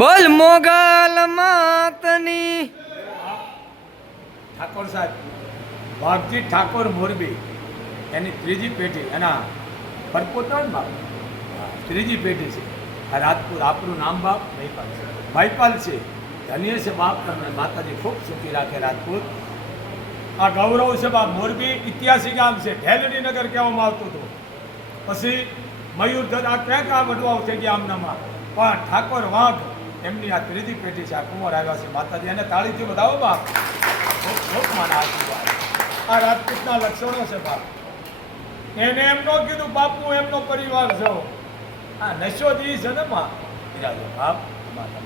બોલ મોગલ માતની. ઠાકોર સાહેબ ભાગજી ઠાકોર મોરબી, એની ત્રીજી પેઢી, એના પરપોતણ બાપ. ત્રીજી પેઢી છે. આ રાજપુર આપણું નામ બાપ, ભાઈપાલ છે. ભાઈપાલ છે. ધન્ય છે બાપ તમને માતાજી ખૂબ સુખી રાખે રાજપૂત. આ ગૌરવ છે બાપ મોરબી, ઇતિહાસિક ગામ છે. ઢેલડી નગર કહેવામાં આવતું હતું. પછી મયુર ધર આ ક્યાં ક્યાં વડવાઓ થઈ ગયા આમનામાં. પણ ઠાકોર વાઘ, એમની આ ત્રીજી પેઢી છે, આ કુંવર આવ્યા માતાજી. એને તાળીથી બતાવો બાપ. માના આશીર્વાદ. આ રાજપૂતના લક્ષણો છે બાપ. એને એમ ન કીધું, બાપ હું એમનો પરિવાર જો આ નશો જી છે ને બાપ. માતા